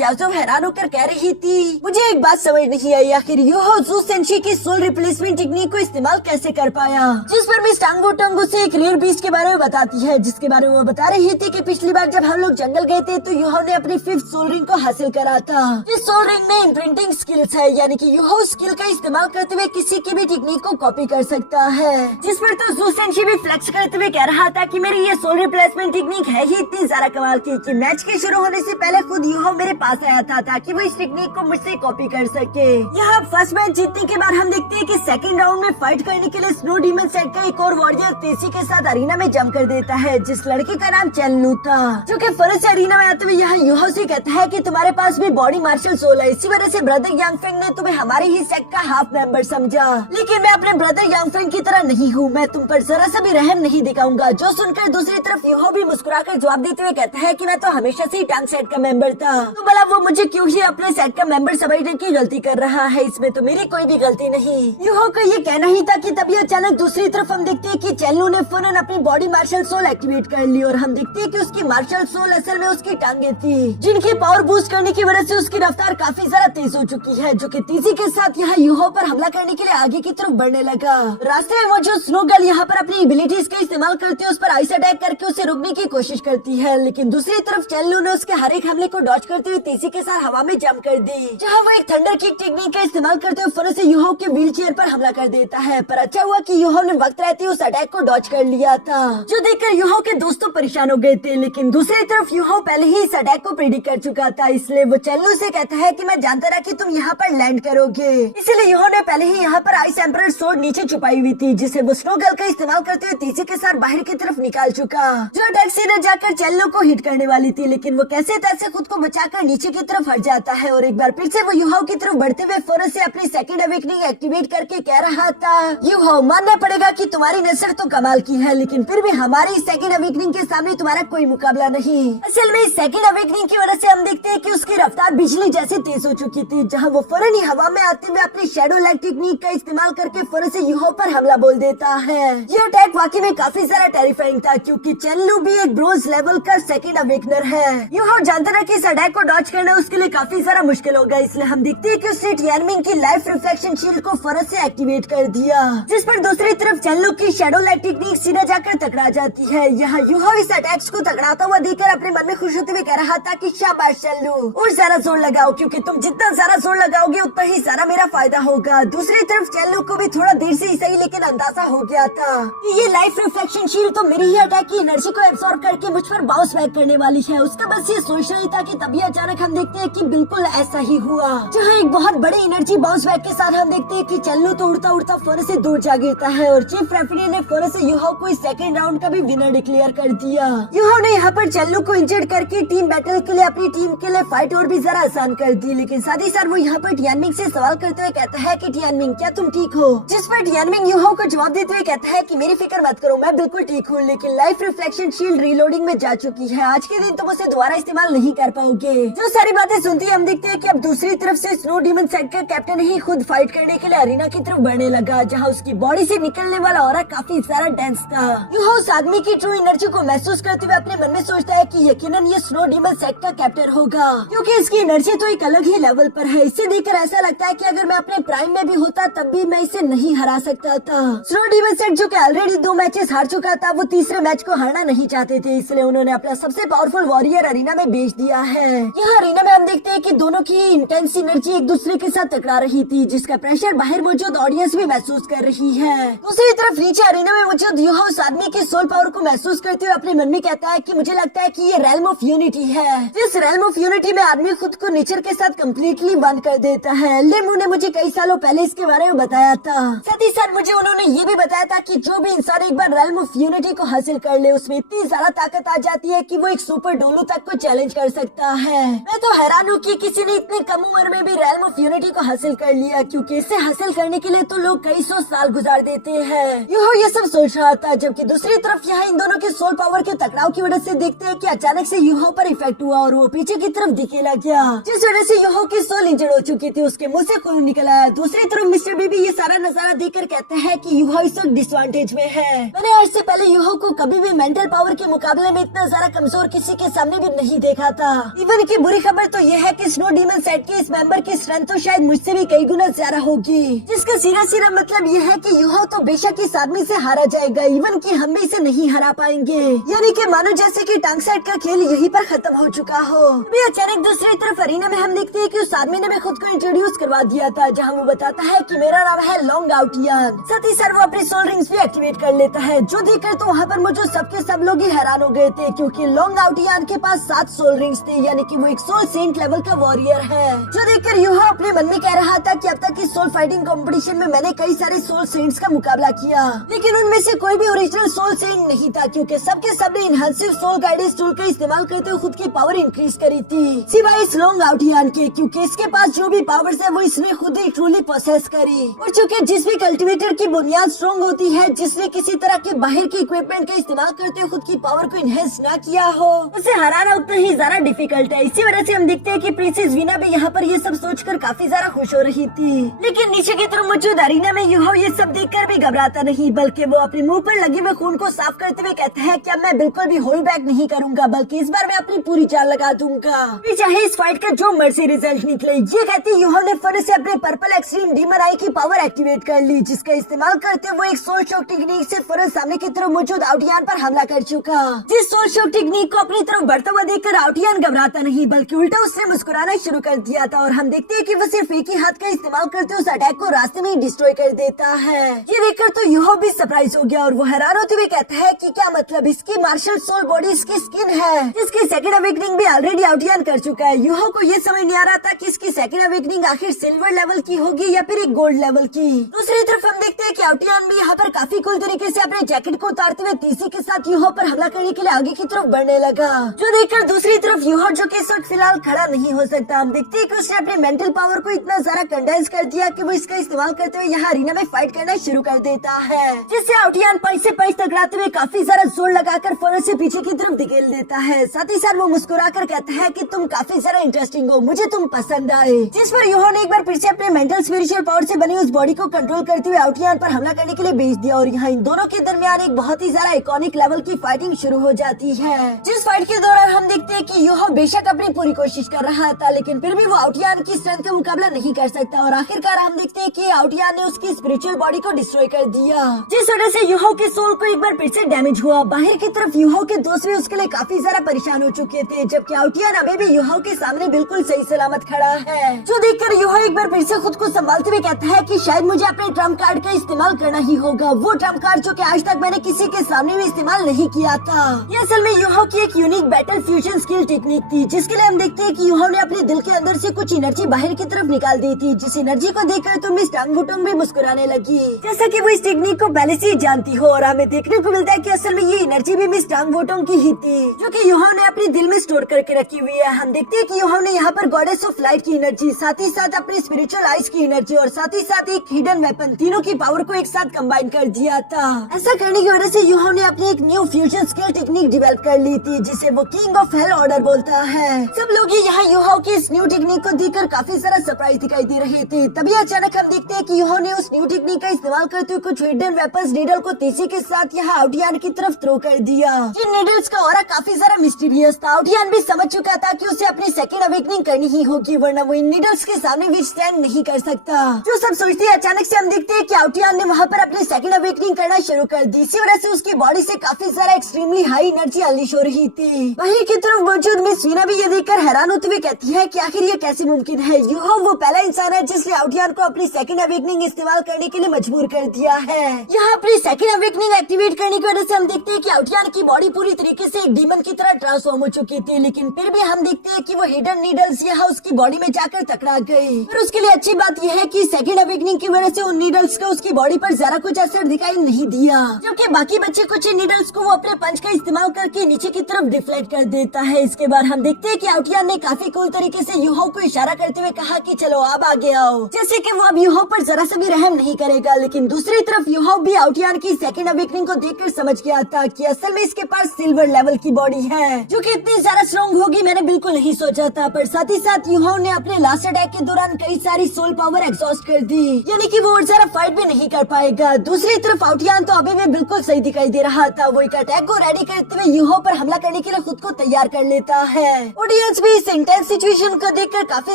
यासो हैरान होकर कह रही थी, मुझे एक बात समझ नहीं आई, आखिर यूहो जू सेंशी की सोल रिप्लेसमेंट टेक्निक को इस्तेमाल कैसे कर पाया। जिस पर मिस टांगो टंगो से एक रेयर बीस्ट के बारे में बताती है, जिसके बारे में वो बता रही थी कि पिछली बार जब हम लोग जंगल गए थे तो यूहो ने अपनी 5th सोल रिंग को हासिल करा था। इस सोल रिंग में इम्प्रिंटिंग स्किल्स है, यानी कि यूहो स्किल का इस्तेमाल करते हुए किसी की भी टेक्निक को कॉपी कर सकता है। जिस पर तो जू सेंशी भी फ्लेक्स करते हुए कह रहा था कि मेरी ये सोल रिप्लेसमेंट टेक्निक है ही इतनी ज्यादा कमाल की कि मैच के शुरू होने से पहले खुद यूहो मेरे पास आया था ताकि वो इस टेक्निक को मुझसे कॉपी कर सके। यहाँ फर्स्ट मैच जीतने के बाद हम देखते हैं कि सेकंड राउंड में फाइट करने के लिए स्नो डीमन सेट का एक और वॉरियर तेसी के साथ अरीना में जम कर देता है, जिस लड़की का नाम चेनलू था, जो कि फर्स्ट से अरीना में आते हुए यहाँ यूहो से कहता है कि तुम्हारे पास भी बॉडी मार्शल सोल है, इसी वजह से ब्रदर यांगफेंग ने तुम्हें हमारे ही सेट का हाफ मेंबर समझा। लेकिन मैं अपने ब्रदर यांगफेंग की तरह नहीं हूँ, मैं तुम पर जरा सा भी रहम नहीं दिखाऊंगा। जो सुनकर दूसरी तरफ यूहो भी मुस्कुराकर जवाब देते हुए कहता है कि मैं तो हमेशा से ही टांग सेट का मेंबर था, तो भला वो मुझे क्यों ही अपने सेट का मेंबर समझने की गलती कर रहा है, इसमें तो मेरी कोई भी गलती नहीं। यूहो का ये कहना ही था कि तभी अचानक दूसरी तरफ हम देखते हैं कि चेनलू ने फौरन अपनी बॉडी मार्शल सोल एक्टिवेट कर ली और हम देखते हैं कि उसकी मार्शल सोल असल में उसकी टांगे थी, जिनकी पावर बूस्ट करने की वजह से उसकी रफ्तार काफी ज्यादा तेज हो चुकी है, जो कि तेजी के साथ यहाँ यूहो पर हमला करने के लिए आगे की तरफ बढ़ने लगा। रास्ते में वो जो स्नो गर्ल यहाँ पर अपनी एबिलिटीज का इस्तेमाल करती है, उस पर आइस अटैक करके उसे रोकने की कोशिश करती है, लेकिन दूसरी तरफ चेनलू ने उसके हर एक हमले को डॉज करते हुए तेजी के साथ हवा में जंप कर दी, जहाँ वो एक थंडर किक टेक्निक का इस्तेमाल करते हुए फौरन से यूहो के व्हील चेयर पर हमला कर देता है। पर अच्छा हुआ कि यूहो ने वक्त रहते उस अटैक को डॉज कर लिया था, जो देखकर यूहो के दोस्तों परेशान हो गए थे। लेकिन दूसरी तरफ यूहो पहले ही इस अटैक को प्रेडिक्ट कर चुका था, इसलिए वो चेनलू से कहता है कि मैं जानता था कि तुम यहाँ पर लैंड करोगे, इसलिए यूहो ने पहले ही यहाँ पर आइस एम्परर सोर्ड नीचे छुपाई हुई थी, जिसे वो स्नो गर्ल का इस्तेमाल करते हुए तेजी के साथ बाहर की तरफ निकाल चुका, जो अटैक सीधे जाकर चेनलू को हिट करने वाली थी। लेकिन वो कैसे तैसे खुद को बचाकर नीचे की तरफ हट जाता है और एक बार फिर से वो यूहो की तरफ बढ़ते हुए फौरन से अपनी सेकंड अवेकनिंग एक्टिवेट करके कह रहा था, यूहो मानना पड़ेगा कि तुम्हारी नजर तो कमाल की है, लेकिन फिर भी हमारी सेकंड अवेकनिंग के सामने तुम्हारा कोई मुकाबला नहीं। असल में इस सेकंड अवेकनिंग की वजह से हम देखते हैं कि उसकी रफ्तार बिजली जैसे तेज हो चुकी थी, जहां वो फौरन ही हवा में आते हुए अपनी शैडो लाइट टेक्निक का इस्तेमाल करके फौरन से यूहो पर हमला बोल देता है। ये अटैक वाकई में काफी ज्यादा टेरिफाइंग था, क्योंकि चेनलू भी एक ब्रोंज लेवल का सेकंड अवेकनर है। यूहो जानता था कि इस अटैक को डॉज करना उसके लिए काफी ज्यादा मुश्किल होगा, इसलिए हम देखते हैं कि उसने टियानमिन की लाइफ रिफ्लेक्शन शील्ड को फौरन से एक्टिवेट कर दिया, जिस पर दूसरी तरफ चेनलू की शैडो लाइट टेक्निक सीधा जाकर टकरा जाती है। यहाँ यूहो इस अटैक्स को टकराता हुआ देखकर अपने मन में खुश होते हुए कह रहा था कि शाबाश चेनलू, और ज्यादा जोर लगाओ, क्योंकि तुम जितना ज्यादा जोर लगाओगे उतना ही ज्यादा मेरा फायदा होगा। दूसरी तरफ चेनलू को भी थोड़ा देर से ही सही लेकिन अंदाजा हो गया था कि ये लाइफ रिफ्लेक्शन शील्ड तो मेरी ही अटैक की एनर्जी को एब्सॉर्ब करके मुझ पर बाउंस बैक करने वाली है। उसका बस ये सोच रही था कि तभी अचानक हम देखते हैं कि बिल्कुल ऐसा ही हुआ, जहाँ एक बहुत बड़े एनर्जी बाउंस बैक के साथ हम देखते हैं कि चेनलू तो उड़ता उड़ता फौरन से दूर जा गिरता है और चीफ रेफरी ने फौरन से यूहो को इस सेकंड राउंड का भी विनर डिक्लेयर कर दिया। यूहो ने यहाँ पर चेनलू को इंजर्ड करके टीम बैटल के लिए अपनी टीम के लिए फाइट और भी जरा आसान कर दी, लेकिन साथ ही साथ वो यहाँ पर टियानमिंग से सवाल करते हुए कहता है कि टियानमिंग क्या तुम ठीक हो, जिस पर टियानमिंग यूहो को जवाब देते हुए कहता है कि मेरी फिक्र मत करो, मैं बिल्कुल ठीक हूँ, लेकिन लाइफ रिफ्लेक्शन शील्ड रीलोडिंग में जा चुकी है, आज के दिन तुम उसे दोबारा इस्तेमाल नहीं कर पाओगे। जो सारी बातें सुनती हम देखते हैं कि अब दूसरी तरफ से स्नो डीमन सेट का कैप्टन ही खुद फाइट करने के लिए अरीना की तरफ बढ़ने लगा, जहाँ उसकी बॉडी से निकलने वाला ऑरा काफी ज्यादा डेंस था। यूहो उस आदमी की ट्रू एनर्जी को महसूस करते हुए अपने मन में सोचता है कि यकीनन ये स्नो डीमन सेट का कैप्टन होगा, क्योंकि इसकी एनर्जी तो एक अलग ही लेवल पर है। इससे देखकर ऐसा लगता है कि अगर मैं अपने प्राइम में भी होता तब भी मैं इसे नहीं हरा सकता था। स्नो डीमन सेट जो कि ऑलरेडी 2 मैचेस हार चुका था, वो तीसरे मैच को हारना नहीं चाहते थे, इसलिए उन्होंने अपना सबसे पावरफुल वॉरियर अरीना में भेज दिया है। यहाँ अरीना में हम देखते हैं कि दोनों की इंटेंस एनर्जी एक दूसरे के साथ टकरा रही थी, जिसका प्रेशर बाहर मौजूद ऑडियंस भी महसूस कर रही है। दूसरी तरफ नीचे अरीना में मौजूद यूहो उस आदमी की सोल पावर को महसूस करते हुए अपने मन में कहता है कि मुझे लगता है कि ये रेल्म ऑफ यूनिटी है। जिस रेल्म ऑफ यूनिटी में आदमी खुद को नेचर के साथ कम्प्लीटली बंद कर देता है। लेमू ने मुझे कई सालों पहले इसके बारे में बताया था। साथ ही साथ मुझे उन्होंने ये भी बताया था कि जो भी इंसान एक बार रेल्म ऑफ यूनिटी को हासिल कर ले, उसमें इतनी ज्यादा ताकत आ जाती है कि वो एक सुपर डोलू तक को चैलेंज कर सकता है। मैं तो हैरान हूँ कि किसी ने इतनी कम उम्र में भी रेल्म ऑफ यूनिटी को हासिल कर लिया, क्योंकि इसे हासिल करने के लिए तो लोग कई 100 साल गुजार देते हैं। यूहो ये सब सोच रहा था, जबकि दूसरी तरफ यहाँ इन दोनों के सोल पावर के टकराव की वजह से देखते हैं कि अचानक से यूहो पर इफेक्ट हुआ और वो पीछे की तरफ दिखे लग गया, जिस वजह से यूहो की सोल इंजर्ड हो चुकी थी, उसके मुंह से खून निकल आया। दूसरी तरफ मिस्टर बीबी ये सारा नजारा देखकर कहते हैं कि यूहो इस वक्त डिसएडवांटेज में है। मैंने आज से पहले यूहो को कभी भी मेंटल पावर के मुकाबले में इतना ज्यादा कमजोर किसी के सामने भी नहीं देखा था। इवन की बुरी खबर तो ये है कि स्नो डीमन सेट के इस मेंबर की स्ट्रेंथ तो शायद मुझसे भी कई गुना ज्यादा होगी, जिसका सीधा मतलब ये है कि यूहो तो बेशक इस आदमी से हारा जाएगा, इवन कि हम भी इसे नहीं हरा पाएंगे। यानी कि मानो जैसे कि टांग सेट का खेल यहीं पर खत्म हो चुका हो। अभी अचानक दूसरी तरफ अरीना में हम देखते हैं कि उस आदमी ने भी खुद को इंट्रोड्यूस करवा दिया था, जहाँ वो बताता है कि मेरा नाम है लॉन्ग आउटियन। साथ ही साथ वो अपनी सोल रिंग्स भी एक्टिवेट कर लेता है, जो देखकर तो वहाँ पर मुझे सबके सब लोग ही हैरान हो गए थे, क्योंकि लॉन्ग आउटियन के पास 7 सोल रिंग्स थे, यानी कि वो एक सोल सेंट लेवल का वॉरियर है। जो देखकर यूहो अपने मन में कह रहा था कि अब तक इस सोल फाइटिंग कंपटीशन में मैंने कई सारे सोल सेंट्स का मुकाबला किया, लेकिन उनमें से कोई भी ओरिजिनल सोल सेंट नहीं था, क्योंकि सबके सबने इनहेंसिव सोल गाइडेंस टूल का इस्तेमाल करते हुए खुद की पावर इंक्रीज करी थी, सिवाय इस लॉन्ग आउटियन के, क्योंकि इसके पास जो भी पावर्स है वो इसने खुद ही ट्रूली प्रोसेस करी। और चूँकि जिस भी कल्टिवेटर की बुनियाद स्ट्रॉन्ग होती है, जिसने किसी तरह के बाहर के इक्विपमेंट का इस्तेमाल करते हुए खुद की पावर को इनहेंस न किया हो, उसे हराना उतना ही ज्यादा डिफिकल्ट है। इसी वजह से हम देखते हैं कि प्रिंसेस वीना भी यहाँ पर ये सब सोचकर काफी ज्यादा खुश हो रही थी, लेकिन नीचे की तरफ मौजूद अरीना में यूहो ये सब देखकर भी घबराता नहीं, बल्कि वो अपने मुंह पर लगे हुए खून को साफ करते हुए कहता है कि अब मैं बिल्कुल भी होल्ड बैक नहीं करूंगा, बल्कि इस बार मैं अपनी पूरी चाल लगा दूंगा, चाहे इस फाइट का जो मर्जी रिजल्ट निकले। ये कहती यूहो ने फिर से अपने पर्पल एक्सट्रीम डीमन आई की पावर एक्टिवेट कर ली, जिसका इस्तेमाल करते हुए एक सोल शॉक टेक्निक से फौरन सामने की तरफ मौजूद आउटियन पर हमला कर चुका। जिस सोल शॉक टेक्निक को अपनी तरफ बढ़ता हुआ देखकर आउटियन घबराता नहीं, बल्कि उल्टा उसने मुस्कुराना शुरू कर दिया था, और हम देखते हैं कि वो सिर्फ एक ही हाथ का इस्तेमाल करते उस अटैक को रास्ते में ही डिस्ट्रॉय कर देता है। ये देखकर तो यूहो भी सरप्राइज हो गया, और वो हैरान होते हुए कहता है कि क्या मतलब, इसकी मार्शल सोल बॉडी इसकी स्किन है, जिसकी सेकंड अवेकनिंग भी ऑलरेडी आउटियन कर चुका है। यूहो को ये समझ नहीं आ रहा था कि इसकी सेकंड अवेकनिंग आखिर सिल्वर लेवल की होगी या फिर एक गोल्ड लेवल की। दूसरी तरफ हम देखते हैं कि आउटियन भी यहाँ पर काफी कूल तरीके से अपने जैकेट को उतारते हुए तीसरी के साथ यूहो पर हमला करने के लिए आगे की तरफ बढ़ने लगा, जो देखकर दूसरी तरफ यूहो, जो कि इस वक्त फिलहाल खड़ा नहीं हो सकता, हम देखते हैं कि उसने अपने मेंटल पावर को इतना ज्यादा कंडेंस कर दिया कि वो इसका इस्तेमाल करते हुए यहाँ अरीना में फाइट करना शुरू कर देता है, जिससे आउटियन पंच से पंच टकराते हुए काफी सारा जोर लगाकर फौरन से पीछे की तरफ धकेल देता है। साथ ही साथ वो मुस्कुराकर कहता है कि तुम काफी ज्यादा इंटरेस्टिंग हो, मुझे तुम पसंद आए। जिस पर यूहो ने एक बार फिर से अपने मेंटल स्पिरिचुअल पावर से बनी उस बॉडी को कंट्रोल करते हुए आउटियन पर हमला करने के लिए भेज दिया, और यहाँ इन दोनों के दरमियान एक बहुत ही ज्यादा आइकॉनिक लेवल की फाइटिंग शुरू हो जाती है। जिस फाइट के दौरान हम देखते हैं कि यूहो बेशक अपनी पूरी कोशिश कर रहा था, लेकिन फिर भी वो आउटियन की स्ट्रेंथ का मुकाबला नहीं कर सकता, और आखिरकार हम देखते हैं कि आउटियन ने उसकी स्पिरिचुअल बॉडी को डिस्ट्रॉय कर दिया, जिस वजह से यूहो के सोल को एक बार फिर से डैमेज हुआ। बाहर की तरफ यूहो के दोस्त भी उसके लिए काफी ज्यादा परेशान हो चुके थे, जबकि आउटियन अभी भी यूहो के सामने बिल्कुल सही सलामत खड़ा है, जो देखकर यूहो एक बार फिर से खुद को संभालते हुए कहता है कि शायद मुझे अपने ट्रम्प कार्ड का इस्तेमाल करना ही होगा, वो ट्रम्प कार्ड जो कि आज तक मैंने किसी के सामने भी इस्तेमाल नहीं किया था। ये असल में यूहो की एक unique battle fusion skill technique थी, जिसके लिए हम देखते हैं कि यूहो ने अपने दिल के अंदर से कुछ एनर्जी बाहर की तरफ निकाल दी थी, जिस एनर्जी को देखकर तो मिस टांग वुटोंग भी मुस्कुराने लगी, जैसा कि वो इस टेक्निक को पहले से ही जानती हो, और हमें देखने को मिलता है कि असल में ये एनर्जी भी मिस टांग वुटोंग की ही थी, जो कि यूहो ने अपने दिल में स्टोर करके रखी हुई है। हम देखते हैं कि यूहो ने यहाँ पर गॉडेस ऑफ लाइट की एनर्जी, साथ ही साथ अपनी स्पिरिचुअल आइज की एनर्जी, और साथ ही साथ एक हिडन वेपन, तीनों की पावर को एक साथ कंबाइन कर दिया था। ऐसा करने की वजह से यूहो ने अपनी एक new fusion skill technique develop कर ली थी, जिसे वो किंग ऑफ हेल ऑर्डर बोलता है। सब लोग ही यहाँ यूहो की इस न्यू टेक्निक को देखकर काफी सारा सरप्राइज दिखाई दे रहे थे। तभी अचानक हम देखते हैं कि यूहो ने उस न्यू टेक्निक का इस्तेमाल करते हुए कुछ हिडन वेपन्स नीडल को तेजी के साथ यहाँ आउटियन की तरफ थ्रो कर दिया। ये नीडल्स का ऑरा काफी सारा मिस्टीरियस था। आउटियन भी समझ चुका था कि उसे अपनी सेकंड अवेकनिंग करनी ही होगी, वरना वो इन नीडल्स के सामने भी स्टैंड नहीं कर सकता। जो सब सोचते हैं, अचानक से हम देखते हैं कि आउटियन ने वहाँ पर अपनी सेकंड अवेकनिंग करना शुरू कर दी। इसी वजह से उसकी बॉडी से काफी सारा एक्सट्रीमली हाई एनर्जी अनलीश हो रही थी। वहीं की तरफ मौजूद मिस वीना भी ये देखकर हैरान होते हुए कहती है कि आखिर ये कैसे मुमकिन है। यूहो वो पहला इंसान है जिसने आउटियन को अपनी सेकंड अवेकनिंग इस्तेमाल करने के लिए मजबूर कर दिया है। यहाँ अपनी सेकंड अवेकनिंग एक्टिवेट करने की वजह से हम देखते हैं कि आउटियन की बॉडी पूरी तरीके से एक डीमन की तरह ट्रांसफॉर्म हो चुकी थी, लेकिन फिर भी हम देखते हैं कि वो हिडन नीडल्स यहाँ उसकी बॉडी में जाकर टकरा गई। और उसके लिए अच्छी बात यह है कि सेकंड अवेकनिंग की वजह से उन नीडल्स का उसकी बॉडी पर ज्यादा कुछ असर दिखाई नहीं दिया, जबकि बाकी बच्चे कुछ नीडल्स को वो अपने पंच का इस्तेमाल करके नीचे की तरफ डिफ्लेक्ट कर देता है। इसके बाद हम देखते हैं कि आउटियन ने काफी कूल तरीके से यूहो को इशारा करते हुए कहा कि चलो अब आगे आओ, जैसे कि वो अब यूहो पर जरा सा भी रहम नहीं करेगा। लेकिन दूसरी तरफ यूहो भी आउटियन की सेकंड अवेकनिंग को देखकर समझ गया था कि असल में इसके पास सिल्वर लेवल की बॉडी है, जो कि इतनी ज्यादा स्ट्रॉन्ग होगी मैंने बिल्कुल नहीं सोचा था। पर साथ ही साथ यूहो ने अपने लास्ट अटैक के दौरान कई सारी सोल पावर एग्जॉस्ट कर दी, यानी कि वो और ज्यादा फाइट भी नहीं कर पाएगा। दूसरी तरफ आउटियन तो अभी भी बिल्कुल सही दिखाई दे रहा था। वो एक अटैक को रेडी करते हुए यूहो पर हमला करने के लिए खुद को तैयार कर लेता है, और ऑडियंस भी इस इंटेंस सिचुएशन को देखकर काफी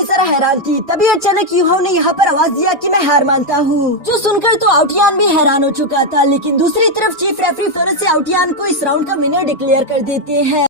सारा हैरान थी। तभी अचानक यूहो ने यहाँ पर आवाज दिया कि मैं हार मानता हूँ, जो सुनकर तो आउटियान भी हैरान हो चुका था। लेकिन दूसरी तरफ चीफ रेफरी फौरन से आउटियान को इस राउंड का विनर डिक्लेयर कर देते हैं।